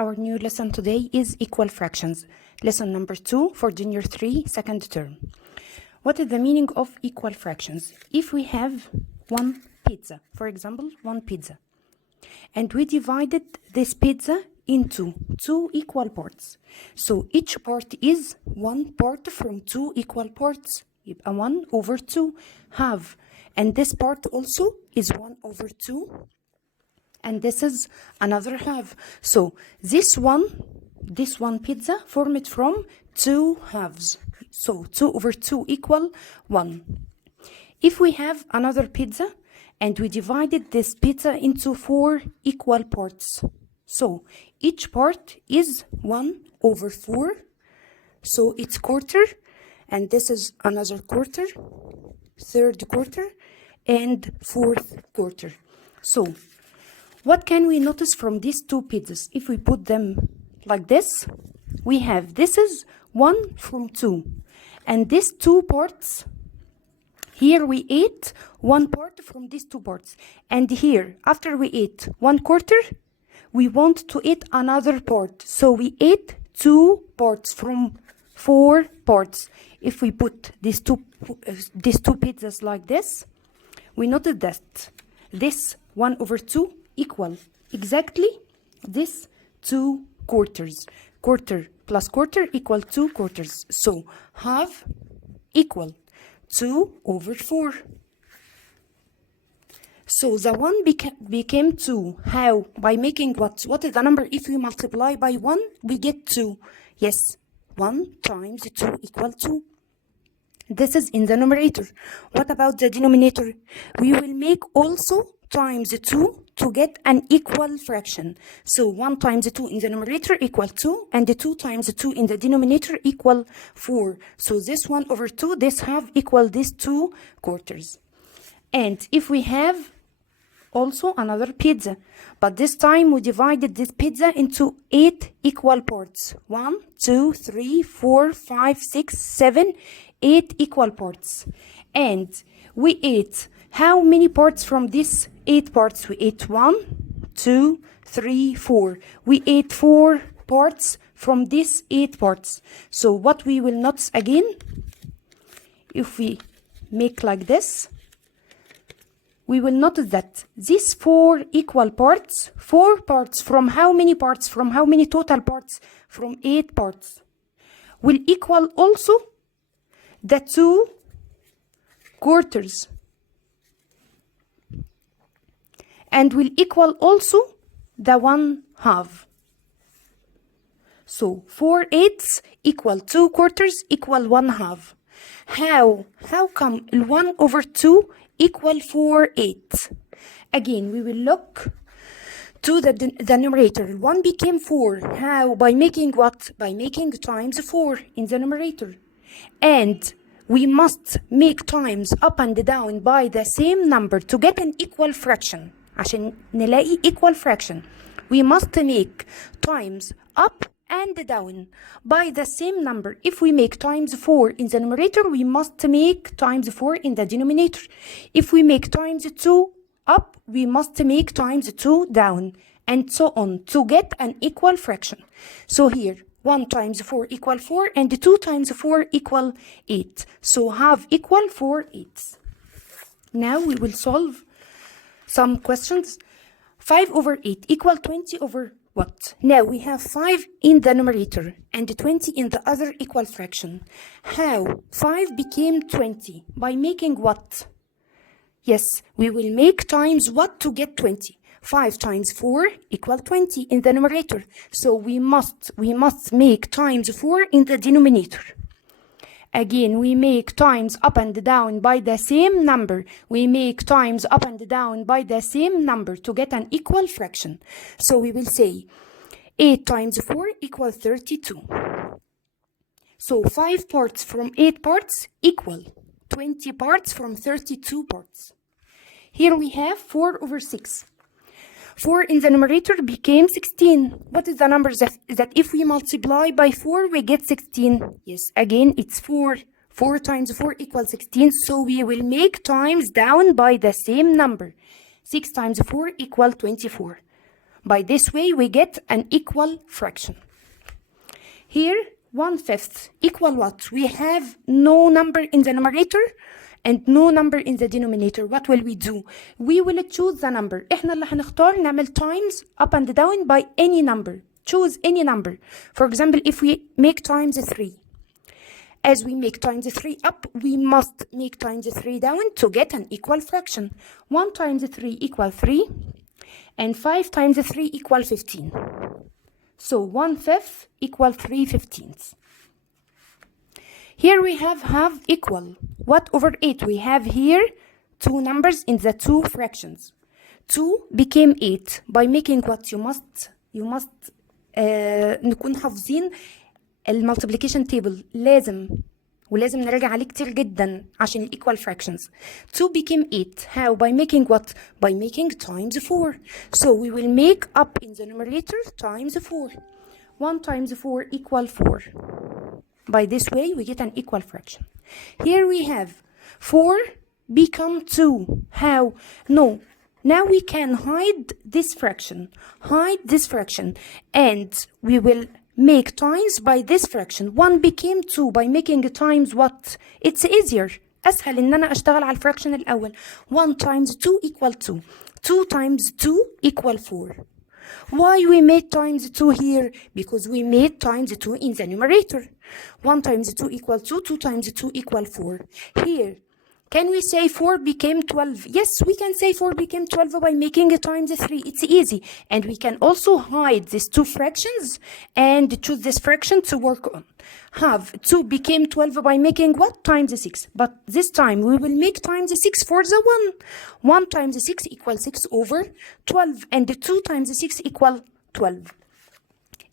Our new lesson today is equal fractions. Lesson number 2 for Junior 3, second term. What is the meaning of equal fractions? If we have one pizza, for example, one pizza, and we divided this pizza into two equal parts. So each part is one part from two equal parts. 1 over 2 half. And this part also is 1 over 2. And this is another half. So this one pizza formed from two halves. So 2 over 2 equal 1. If we have another pizza and we divided this pizza into 4 equal parts. So each part is 1 over 4. So it's quarter. And this is another quarter, third quarter, and fourth quarter. So what can we notice from these two pizzas? If we put them like this, we have this is 1 from 2. And these two parts, here we ate one part from these two parts. And here, after we ate 1 quarter, we want to eat another part. So we ate 2 parts from 4 parts. If we put these two pizzas like this, we notice that this 1 over 2 equal exactly this 2 quarters. Quarter plus quarter equal 2 quarters. So half equal 2 over 4. So the 1 became 2. How? By making what? What is the number? If we multiply by 1, we get 2. Yes, 1 times 2 equal 2. This is in the numerator. What about the denominator? We will make also times 2 to get an equal fraction. So 1 times 2 in the numerator equal 2, and the 2 times 2 in the denominator equal 4. So this 1 over 2, this half equal these 2 quarters. And if we have also another pizza, but this time we divided this pizza into 8 equal parts. 1, 2, 3, 4, 5, 6, 7, 8 equal parts. And we ate how many parts from these 8 parts? We ate 1, 2, 3, 4. We ate 4 parts from these 8 parts. So what we will notice again, if we make like this, we will notice that these 4 equal parts, 4 parts from how many parts? From how many total parts? From 8 parts. Will equal also the 2 quarters. And will equal also the 1 half. So 4 eighths equal 2 quarters equal 1 half. How come 1 over 2 equal 4 eighths? Again, we will look to the numerator. 1 became 4. How? By making what? By making times 4 in the numerator. And we must make times up and down by the same number to get an equal fraction. عشان نلاقي equal fraction, we must make times up and down by the same number. If we make times 4 in the numerator, we must make times 4 in the denominator. If we make times 2 up, we must make times 2 down, and so on to get an equal fraction. So here, 1 times 4 equal 4, and 2 times 4 equal 8. So half equal 4 eighths. Now we will solve some questions. 5 over 8 equal 20 over what? Now we have 5 in the numerator and 20 in the other equal fraction. How? 5 became 20. By making what? Yes, we will make times what to get 20? 5 times 4 equal 20 in the numerator. So we must make times 4 in the denominator. Again, we make times up and down by the same number. We make times up and down by the same number to get an equal fraction. So we will say 8 times 4 equals 32. So 5 parts from 8 parts equal 20 parts from 32 parts. Here we have 4 over 6. 4 in the numerator became 16. What is the number that if we multiply by 4, we get 16? Yes, again, it's 4. 4 times 4 equals 16. So we will make times down by the same number. 6 times 4 equals 24. By this way, we get an equal fraction. Here, 1/5 equal what? We have no number in the numerator and no number in the denominator. What will we do? We will choose the number. إحنا اللي هنختار نعمل times up and down by any number. Choose any number. For example, if we make times 3. As we make times 3 up, we must make times 3 down to get an equal fraction. 1 times 3 equals 3, and 5 times 3 equals 15. So 1/5 equals 3/15. Here we have half equal. What over 8? We have here two numbers in the two fractions. 2 became 8 by making what? You must نكون حافظين المultiplication table. ولازم نراجع عليه كتير جدا عشان equal fractions. 2 became 8. How? By making what? By making times 4. So we will make up in the numerator times 4. 1 times 4 equals 4. By this way, we get an equal fraction. Here we have 4 become 2. How? No. Now we can hide this fraction. And we will make times by this fraction. 1 became 2 by making times what? It's easier. أسهل إن أنا أشتغل على الفراكشن الأول. 1 times 2 equal 2. 2 times 2 equal 4. Why we made times 2 here? Because we made times 2 in the numerator. 1 times 2 equal 2. 2 times 2 equal 4. Here, can we say 4 became 12? Yes, we can say 4 became 12 by making it times 3. It's easy. And we can also hide these two fractions and choose this fraction to work on. Have 2 became 12 by making what? Times 6. But this time we will make times 6 for the 1. 1 times 6 equals 6 over 12. And 2 times 6 equal 12.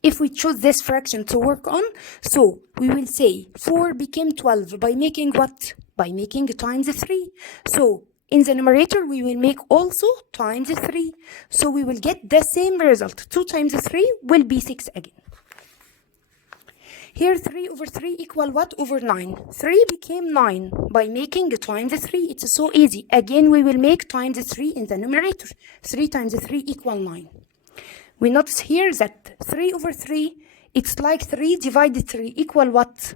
If we choose this fraction to work on, so we will say 4 became 12 by making what? By making times 3. So in the numerator, we will make also times 3. So we will get the same result. 2 times 3 will be 6 again. Here 3 over 3 equal what? Over 9. 3 became 9 by making times 3. It's so easy. Again, we will make times 3 in the numerator. 3 times 3 equal 9. We notice here that 3 over 3, it's like 3 divided 3 equal what?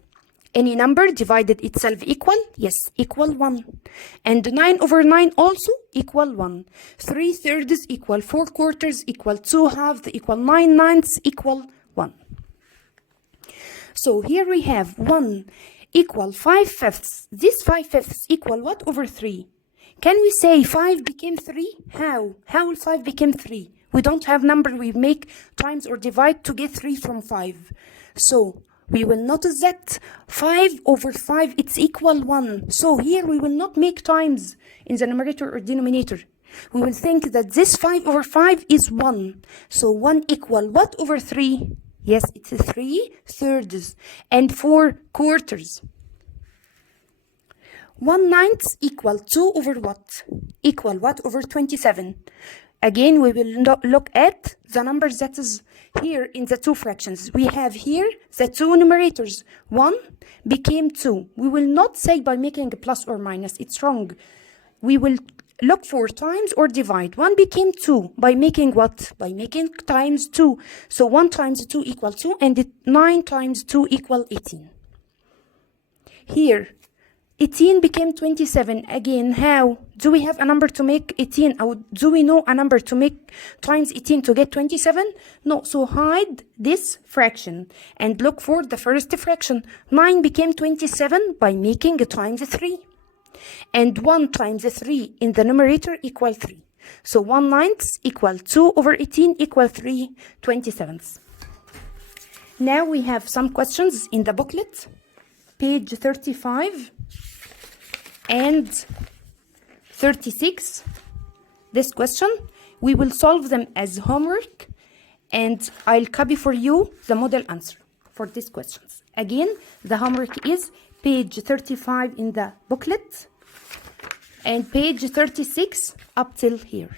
Any number divided itself equal? Yes, equal 1. And 9 over 9 also equal 1. 3/3 equal 4/4 equal 2/2 equal 9/9 equal 1. So here we have 1 equal 5/5. This 5/5 equal what over 3? Can we say 5 became 3? How? How will 5 become 3? We don't have number. We make times or divide to get 3 from 5. So we will notice that 5 over 5, it's equal 1. So here we will not make times in the numerator or denominator. We will think that this 5 over 5 is 1. So 1 equal what over 3? Yes, it's 3/3 and 4/4. 1/9 equal 2 over what? Equal what over 27? Again, we will look at the numbers that is here in the two fractions. We have here the two numerators. 1 became 2. We will not say by making a plus or minus. It's wrong. We will look for times or divide. 1 became 2 by making what? By making times 2. So 1 times 2 equal 2, and 9 times 2 equal 18. Here, 18 became 27. Again, how? Do we have a number to make 18? Or do we know a number to make times 18 to get 27? No, so hide this fraction and look for the first fraction. 9 became 27 by making times 3. And 1 times 3 in the numerator equal 3. So 1/9 equal 2 over 18 equal 3/27. Now we have some questions in the booklet, page 35 and 36. This question, we will solve them as homework, and I'll copy for you the model answer for these questions. Again, the homework is page 35 in the booklet and page 36 up till here.